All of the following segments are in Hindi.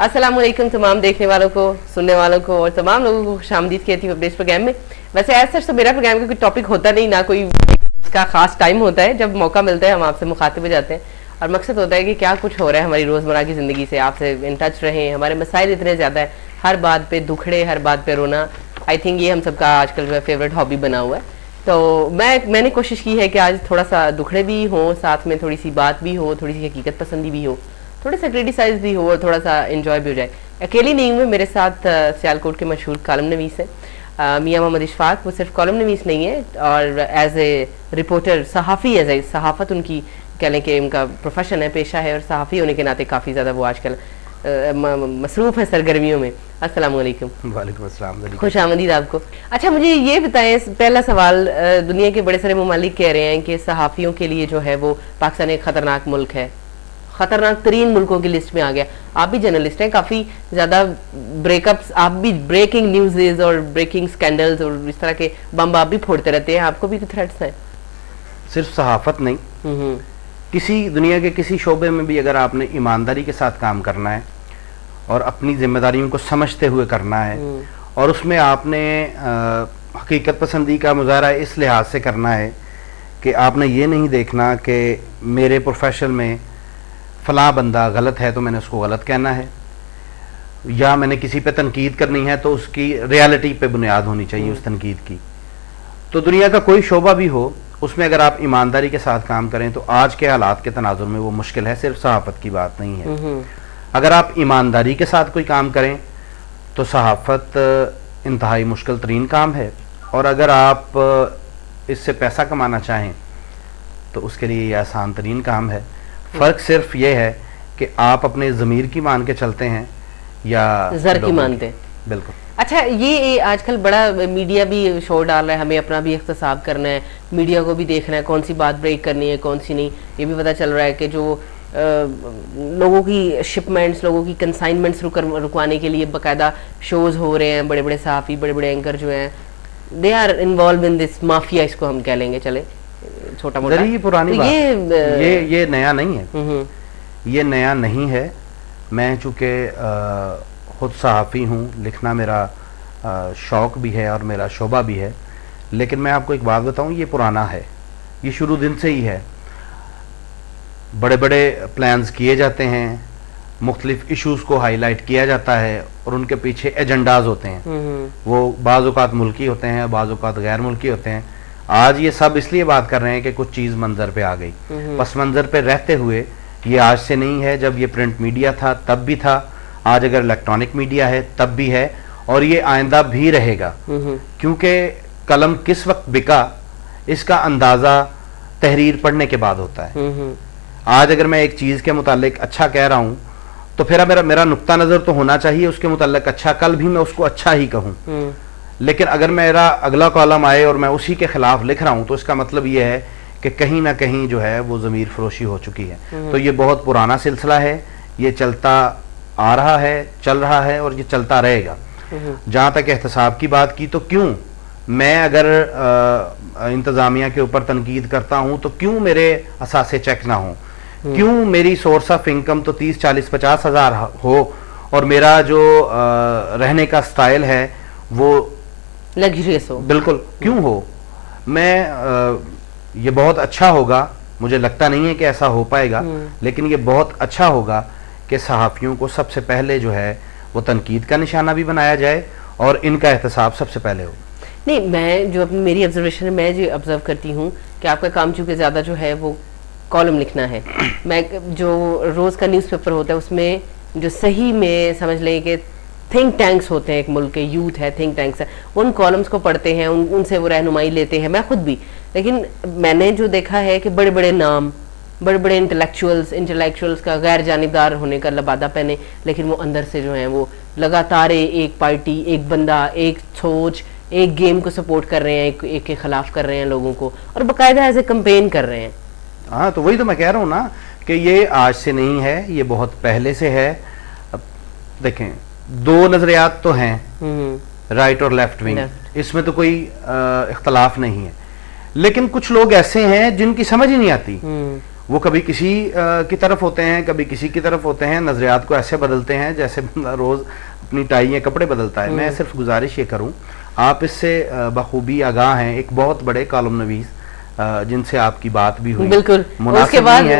अस्सलाम वालेकुम तमाम देखने वालों को, सुनने वालों को और तमाम लोगों को खुशामदीद कहती हूँ अपने इस प्रोग्राम में। वैसे ऐसा सच तो मेरा प्रोग्राम का कोई टॉपिक होता नहीं, ना कोई इसका खास टाइम होता है। जब मौका मिलता है हम आपसे मुखातिब हो जाते हैं और मकसद होता है कि क्या कुछ हो रहा है हमारी रोज़मर्रा की ज़िंदगी से, आपसे इन टच रहें। हमारे मसाइल इतने ज़्यादा है, हर बात पे दुखड़े, हर बात पे रोना। आई थिंक ये हम सबका आजकल जो है फेवरेट हॉबी बना हुआ है। तो मैंने कोशिश की है कि आज थोड़ा सा दुखड़े भी हों, साथ में थोड़ी सी बात भी हो, थोड़ी सी हकीकत पसंदी भी हो, थोड़ा सा क्रिटिसाइज भी हो और थोड़ा सा एंजॉय भी हो जाए। अकेली नहीं हूँ, मेरे साथ सियालकोट के मशहूर कॉलम नवीस है मियाँ मोहम्मद इशफाक। वो सिर्फ कॉलम नवीस नहीं है और एज ए रिपोर्टर, सहाफ़ी, एज ए सहाफ़त उनकी कह लें कि उनका प्रोफेशन है, पेशा है, और सहाफ़ी होने के नाते काफ़ी ज़्यादा वो आजकल मसरूफ़ है सरगर्मियों में। अस्सलाम वालेकुम। वालेकुम अस्सलाम। खुश आमदीद आपको। अच्छा, मुझे ये बताएं, पहला सवाल, दुनिया के बड़े सारे ममालिक कह रहे हैं कि सहाफ़ियों के लिए जो है वो पाकिस्तान एक ख़तरनाक मुल्क है, खतरनाक तरीन मुल्कों की लिस्ट में आ गया। आप भी जर्नलिस्ट हैं, काफी ज्यादा ब्रेकअप्स, आप भी ब्रेकिंग न्यूज़ और ब्रेकिंग स्कैंडल्स और इस तरह के बम आप भी फोड़ते रहते हैं, आपको भी कुछ थ्रेट्स हैं? सिर्फ सहाफत नहीं, किसी दुनिया के किसी शोबे में भी अगर आपने ईमानदारी के साथ काम करना है और अपनी जिम्मेदारियों को समझते हुए करना है और उसमें आपने हकीकत पसंदी का मुजाहरा इस लिहाज से करना है कि आपने ये नहीं देखना कि मेरे प्रोफेशन में फलां बंदा गलत है तो मैंने उसको गलत कहना है, या मैंने किसी पे तनकीद करनी है तो उसकी रियलिटी पे बुनियाद होनी चाहिए उस तनकीद की। तो दुनिया का कोई शोबा भी हो, उसमें अगर आप ईमानदारी के साथ काम करें तो आज के हालात के तनाजुर में वो मुश्किल है, सिर्फ सहाफत की बात नहीं है। अगर आप ईमानदारी के साथ कोई काम करें तो सहाफत इंतहाई मुश्किल तरीन काम है, और अगर आप इससे पैसा कमाना चाहें तो उसके लिए ये आसान तरीन काम है। फ़र्क सिर्फ ये है कि आप अपने ज़मीर की मान के चलते हैं या ज़र की मानते हैं। बिल्कुल। अच्छा, ये आजकल बड़ा मीडिया भी शोर डाल रहा है, हमें अपना भी इख्तिसाब करना है, मीडिया को भी देखना है कौन सी बात ब्रेक करनी है कौन सी नहीं। ये भी पता चल रहा है कि जो लोगों की शिपमेंट्स, लोगों की कंसाइनमेंट्स रुकवाने के लिए बाकायदा शोज़ हो रहे हैं। बड़े बड़े सहाफ़ी, बड़े बड़े एंकर जो हैं, they are involve in this mafia, इसको हम कह लेंगे, चले छोटा मोटा। ये पुरानी बात, ये नया नहीं है, ये नया नहीं है। मैं चूँकि खुद सहाफ़ी हूँ, लिखना मेरा शौक़ भी है और मेरा शोबा भी है, लेकिन मैं आपको एक बात बताऊँ, ये पुराना है, ये शुरू दिन से ही है। बड़े बड़े प्लान्स किए जाते हैं, मुख्तलिफ इश्यूज़ को हाईलाइट किया जाता है और उनके पीछे एजेंडाज होते हैं। वो बाज़ औक़ात मुल्की होते हैं, बाज़ औक़ात गैर मुल्की होते हैं। आज ये सब इसलिए बात कर रहे हैं कि कुछ चीज़ मंजर पे आ गई। पस मंजर पे रहते हुए, ये आज से नहीं है, जब ये प्रिंट मीडिया था तब भी था, आज अगर इलेक्ट्रॉनिक मीडिया है तब भी है, और ये आइंदा भी रहेगा। क्योंकि कलम किस वक्त बिका इसका अंदाज़ा तहरीर पढ़ने के बाद होता है। आज अगर मैं एक चीज़ के मुतालिक अच्छा कह रहा हूँ तो फिर मेरा नुक्ता नज़र तो होना चाहिए उसके मुतालिक अच्छा, कल भी मैं उसको अच्छा ही कहूँ। लेकिन अगर मेरा अगला कॉलम आए और मैं उसी के खिलाफ लिख रहा हूँ तो इसका मतलब ये है कि कहीं ना कहीं जो है वो ज़मीर फरोशी हो चुकी है। तो ये बहुत पुराना सिलसिला है, ये चलता आ रहा है, चल रहा है और ये चलता रहेगा। जहाँ तक एहतसाब की बात की, तो क्यों मैं अगर इंतज़ामिया के ऊपर तनकीद करता हूँ तो क्यों मेरे असासे चेक ना हो, क्यों मेरी सोर्स ऑफ इनकम तो 30, 40, 50 हज़ार हो और मेरा जो रहने का स्टाइल है वो लग्जरियस हो, बिल्कुल क्यों हो। मैं ये बहुत अच्छा होगा, मुझे लगता नहीं है कि ऐसा हो पाएगा, लेकिन ये बहुत अच्छा होगा कि सहाफ़ियों को सबसे पहले जो है वो तनकीद का निशाना भी बनाया जाए और इनका एहतसाब सबसे पहले हो। नहीं, मैं जो अपनी मेरी ऑब्जर्वेशन है, मैं जो ऑब्जर्व करती हूँ कि आपका काम चूँकि ज़्यादा जो है वो कॉलम लिखना है। मैं जो रोज़ का न्यूज़पेपर होता है उसमें जो सही में समझ लें कि थिंक टैंक्स होते हैं, एक मुल्क के यूथ है, थिंक टैंक्स है, उन कॉलम्स को पढ़ते हैं, उनसे वो रहनुमाई लेते हैं, मैं खुद भी। लेकिन मैंने जो देखा है कि बड़े बड़े नाम, बड़े बड़े इंटेलेक्चुअल्स का गैर जानिबदार होने का लबादा पहने, लेकिन वो अंदर से जो है वो लगातार एक पार्टी, एक बंदा, एक सोच, एक गेम को सपोर्ट कर रहे हैं, एक के खिलाफ कर रहे हैं लोगों को, और बाकायदा एज ए कंपेन कर रहे हैं। हाँ, तो वही तो मैं कह रहा हूँ ना कि ये आज से नहीं है, ये बहुत पहले से है। अब देखें, दो नजरियात तो हैं, राइट और लेफ्ट विंग, इसमें तो कोई इख्तलाफ नहीं है, लेकिन कुछ लोग ऐसे हैं जिनकी समझ ही नहीं आती। वो कभी किसी की तरफ होते हैं, कभी किसी की तरफ होते हैं, नजरियात को ऐसे बदलते हैं जैसे बंदा रोज अपनी टाई या कपड़े बदलता है। मैं सिर्फ गुजारिश ये करूं, आप इससे बखूबी आगाह हैं, एक बहुत बड़े कॉलम नवीस जिनसे आपकी बात भी हुई, बिल्कुल,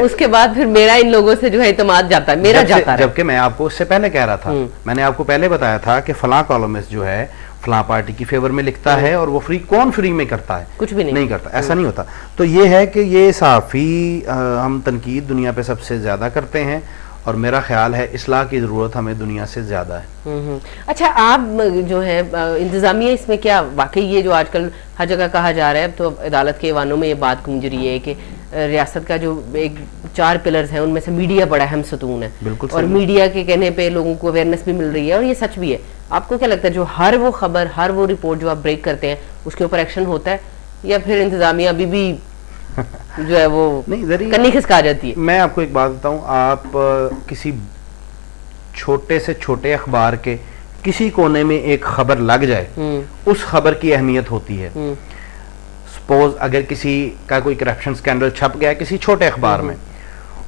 उसके बाद फिर मेरा इन लोगों से जो है इत्मीनान जाता है, मेरा जाता है। जबकि मैं आपको उससे पहले कह रहा था, मैंने आपको पहले बताया था कि फलां कॉलमिस्ट जो है फलां पार्टी की फेवर में लिखता है और वो कौन फ्री में करता है? कुछ भी नहीं करता, ऐसा नहीं होता। तो ये है कि ये सहाफ़ी हम तनकीद दुनिया पे सबसे ज्यादा करते हैं और मेरा ख्याल है इस्लाह की जरूरत हमें दुनिया से ज्यादा है। अच्छा, आप जो है इंतजामिया इसमें क्या वाकई ये जो आजकल हर जगह कहा जा रहा है, तो अदालत के ऐवानों में ये बात गूंज रही है कि रियासत का जो एक 4 पिलर्स हैं उनमें से मीडिया बड़ा अहम सतून है, बिल्कुल, और मीडिया के कहने पे लोगों को अवेयरनेस भी मिल रही है और ये सच भी है। आपको क्या लगता है जो हर वो खबर, हर वो रिपोर्ट जो आप ब्रेक करते हैं उसके ऊपर एक्शन होता है, या फिर इंतजामिया अभी भी जो है वो नहीं कन्नी खिसका जाती है? मैं आपको एक बात बताऊं, आप किसी छोटे से छोटे अखबार के किसी कोने में एक खबर लग जाए, उस खबर की अहमियत होती है। सपोज अगर किसी का कोई करप्शन स्कैंडल छप गया किसी छोटे अखबार में,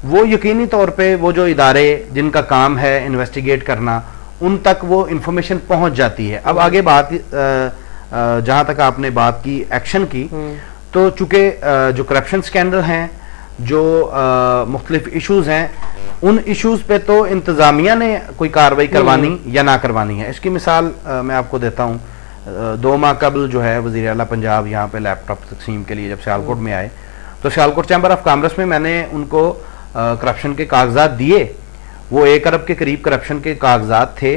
वो यकीनी तौर पे वो जो इदारे जिनका काम है इन्वेस्टिगेट करना, उन तक वो इंफॉर्मेशन पहुंच जाती है। अब आगे बात जहां तक आपने बात की एक्शन की, तो चूंकि जो करप्शन स्कैंडल हैं, जो मुख्तलिफ इश्यूज हैं, उन इश्यूज पे तो इंतजामिया ने कोई कार्रवाई करवानी या ना करवानी है। इसकी मिसाल मैं आपको देता हूँ। 2 माह कबल जो है वज़ीर आला पंजाब यहाँ पे लैपटॉप तकसीम के लिए जब सियालकोट में आए, तो सियालकोट चैम्बर ऑफ कॉमर्स में मैंने उनको करप्शन के कागजात दिए। वो 1 अरब के करीब करप्शन के कागजात थे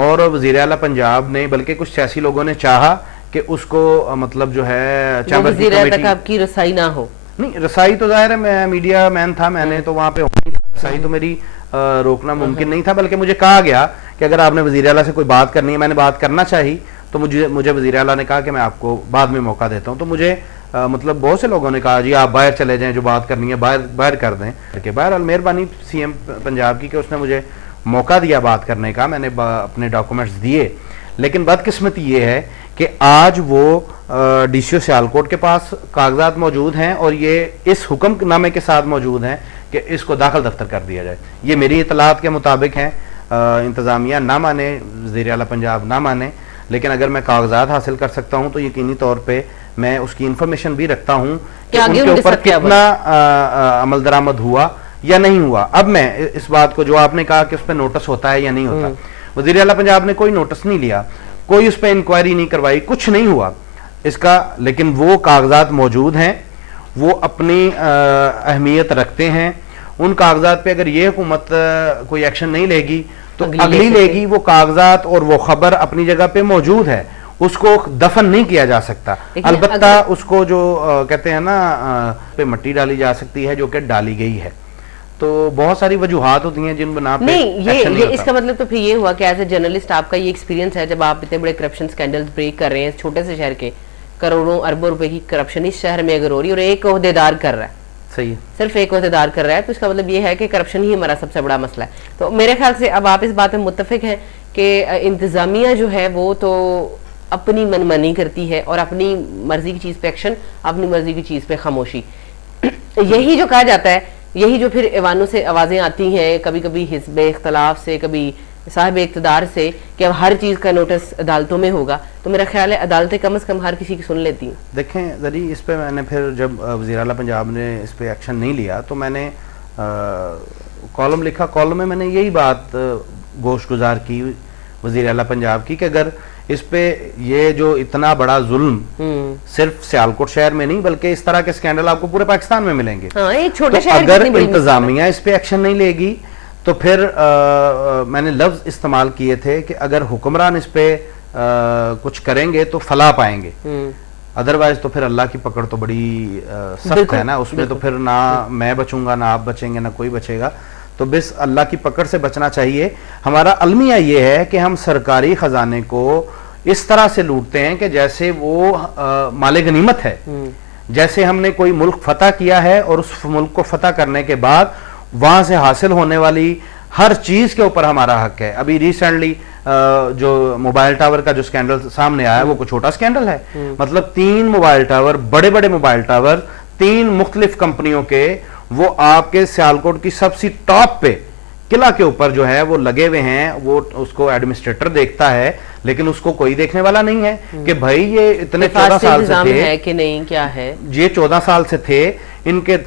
और वज़ीर आला पंजाब ने, बल्कि कुछ सियासी लोगों ने चाहा कि उसको मतलब जो है चैम्बर की कमेटी तक आपकी रसाई ना हो। नहीं, रसाई तो जाहिर है, मैं मीडिया मैन था, मैंने तो वहां पे होनी था, रसाई तो मेरी रोकना मुमकिन नहीं था, बल्कि मुझे कहा गया कि अगर आपने वज़ीर आला से कोई बात करनी है, मैंने बात करना चाहिए, तो मुझे वज़ीर आला ने कहा कि मैं आपको बाद में मौका देता हूँ। तो मुझे मतलब बहुत से लोगों ने कहा जी आप बाहर चले जाएं, जो बात करनी है बाहर कर दें। कि बहरहाल मेहरबानी सीएम पंजाब की कि उसने मुझे मौका दिया बात करने का, मैंने अपने डॉक्यूमेंट्स दिए। लेकिन बदकिस्मती ये है कि आज वो डीसीओ सियालकोट के पास कागजात मौजूद हैं और ये इस हुक्मनामे के साथ मौजूद हैं कि इसको दाखिल दफ्तर कर दिया जाए। ये मेरी इतलात के मुताबिक हैं। इंतजामिया ना माने, वज़ीर आला पंजाब ना माने, लेकिन अगर मैं कागजात हासिल कर सकता हूँ तो यकीनी तौर पर मैं उसकी इंफॉर्मेशन भी रखता हूँ कि उनके ऊपर कितना अमल दरामद हुआ या नहीं हुआ। अब मैं इस बात को, जो आपने कहा कि उस पर नोटिस होता है या नहीं होता, वज़ीर आला पंजाब ने कोई नोटिस नहीं लिया, कोई उस पर इंक्वायरी नहीं करवाई, कुछ नहीं हुआ इसका, लेकिन वो कागजात मौजूद हैं, वो अपनी अहमियत रखते हैं। उन कागजात पे अगर ये हुकूमत कोई एक्शन नहीं लेगी तो अगली लेगी। वो कागजात और वो खबर अपनी जगह पे मौजूद है, उसको दफन नहीं किया जा सकता। अलबत्ता उसको जो कहते हैं ना पे मट्टी डाली जा सकती है, जो कि डाली गई है। तो बहुत सारी वजूहात होती हैं जिन बना पे नहीं इसका मतलब तो फिर ये हुआ कि एज ए जर्नलिस्ट आपका ये एक्सपीरियंस है, जब आप इतने बड़े करप्शन स्कैंडल्स ब्रेक कर रहे हैं, छोटे से शहर के करोड़ों अरबों रुपए की करप्शन इस शहर में अगर हो रही है और एक ओहदेदार कर रहा है, सही है, सिर्फ एक ओहदेदार कर रहा है, तो इसका मतलब ये है कि करप्शन ही हमारा सबसे बड़ा मसला है। तो मेरे ख्याल से अब आप इस बात में मुत्तफिक हैं कि इंतजामिया जो है वो तो अपनी मनमानी करती है और अपनी मर्जी की चीज पे एक्शन, अपनी मर्जी की चीज पे खामोशी। यही जो कहा जाता है, यही जो फिर ऐवानों से आवाजें आती हैं, कभी कभी हिस्बे इख्तलाफ से, कभी साहिब इक़्तिदार से, कि अब हर चीज का नोटिस अदालतों में होगा, तो मेरा ख्याल है अदालतें कम से कम हर किसी की सुन लेती हैं। देखें जरी, इस पे मैंने फिर जब वज़ीर आला पंजाब ने इस पे एक्शन नहीं लिया तो मैंने कॉलम लिखा। कॉलम में मैंने यही बात गोशगुजार की वज़ीर आला पंजाब की कि अगर इस पे ये जो इतना बड़ा जुल्म सिर्फ सियालकोट शहर में नहीं बल्कि इस तरह के स्कैंडल आपको पूरे पाकिस्तान में मिलेंगे। हाँ, एक छोटे तो शहर अगर इंतजामिया इस पे एक्शन नहीं लेगी तो फिर मैंने लफ्ज इस्तेमाल किए थे कि अगर हुक्मरान इस पे कुछ करेंगे तो फला पाएंगे, अदरवाइज तो फिर अल्लाह की पकड़ तो बड़ी सख्त है ना, उसमें तो फिर ना मैं बचूंगा, ना आप बचेंगे, ना कोई बचेगा। तो बस अल्लाह की पकड़ से बचना चाहिए। हमारा अलमिया ये है कि हम सरकारी खजाने को इस तरह से लूटते हैं कि जैसे वो माले गनीमत है, जैसे हमने कोई मुल्क फतह किया है और उस मुल्क को फतह करने के बाद वहां से हासिल होने वाली हर चीज के ऊपर हमारा हक है। अभी रिसेंटली जो मोबाइल टावर का जो स्कैंडल सामने आया वो कोई छोटा स्कैंडल है। मतलब 3 मोबाइल टावर, बड़े बड़े मोबाइल टावर 3 मुख्तलिफ कंपनियों के, वो आपके सियालकोट की सबसे टॉप पे किला के ऊपर जो है वो लगे हुए हैं, वो उसको एडमिनिस्ट्रेटर देखता है, लेकिन उसको कोई देखने वाला नहीं है कि भाई ये इतने 14 साल से थे है कि नहीं, क्या है, ये 14 साल से थे, इनके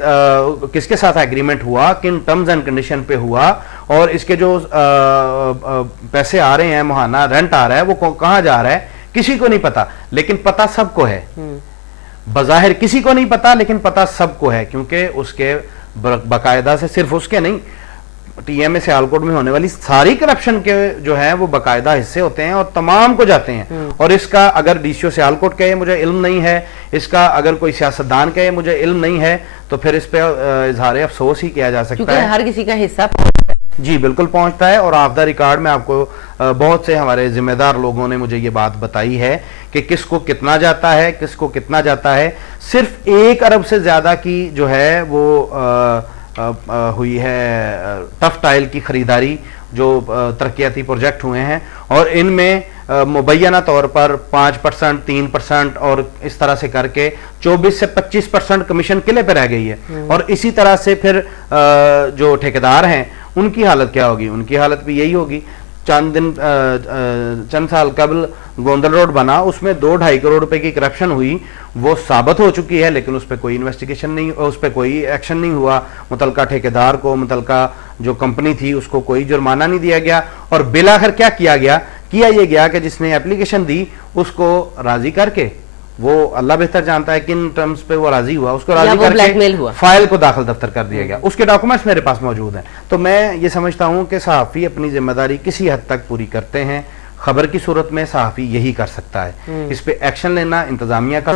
किसके साथ एग्रीमेंट हुआ, किन टर्म्स एंड कंडीशन पे हुआ, और इसके जो पैसे आ रहे हैं, मुहाना रेंट आ रहा है, वो कहाँ जा रहा है, किसी को नहीं पता, लेकिन पता सबको है। बज़ाहिर किसी को नहीं पता, लेकिन पता सबको है, क्योंकि उसके बाकायदा से, सिर्फ उसके नहीं, टीएमए सियालकोट में होने वाली सारी करप्शन के जो है वो बाकायदा हिस्से होते हैं और तमाम को जाते हैं। और इसका अगर डीसीओ सियालकोट कहे मुझे इल्म नहीं है, इसका अगर कोई सियासतदान कहे मुझे इल्म नहीं है, तो फिर इस पे इजहार अफसोस ही किया जा सकता है। हर किसी का हिस्सा पहुंचता है। जी बिल्कुल पहुंचता है। और ऑफ द रिकॉर्ड में आपको बहुत से हमारे जिम्मेदार लोगों ने मुझे ये बात बताई है कि किसको कितना जाता है, किसको कितना जाता है। सिर्फ 1 अरब से ज्यादा की जो है वो हुई है टफ टाइल की खरीदारी, जो तरक्याती प्रोजेक्ट हुए हैं, और इनमें मुबैना तौर पर 5%, 3% और इस तरह से करके 24 से 25% कमीशन किले पे रह गई है। और इसी तरह से फिर जो ठेकेदार हैं उनकी हालत क्या होगी, उनकी हालत भी यही होगी। चंद साल कबल गोंदल रोड बना, उसमें 2-2.5 करोड़ रुपए की करप्शन हुई, वो साबित हो चुकी है, लेकिन उस पर कोई इन्वेस्टिगेशन नहीं, उस पर कोई एक्शन नहीं हुआ। मुतलका ठेकेदार को, मुतलका जो कंपनी थी उसको कोई जुर्माना नहीं दिया गया। और बिलाखिर क्या किया गया, किया ये गया कि जिसने एप्लीकेशन दी उसको राजी करके, वो अल्लाह बेहतर जानता है किन टर्म्स पे वो राजी हुआ, उसको राजी करके फाइल को दाखिल दफ्तर कर दिया गया। उसके डॉक्यूमेंट्स मेरे पास मौजूद हैं। तो मैं ये समझता हूं कि सहाफ़ी अपनी जिम्मेदारी किसी हद तक पूरी करते हैं। खबर की सूरत में सहाफ़ी यही कर सकता है, इस पे एक्शन लेना इंतजामिया का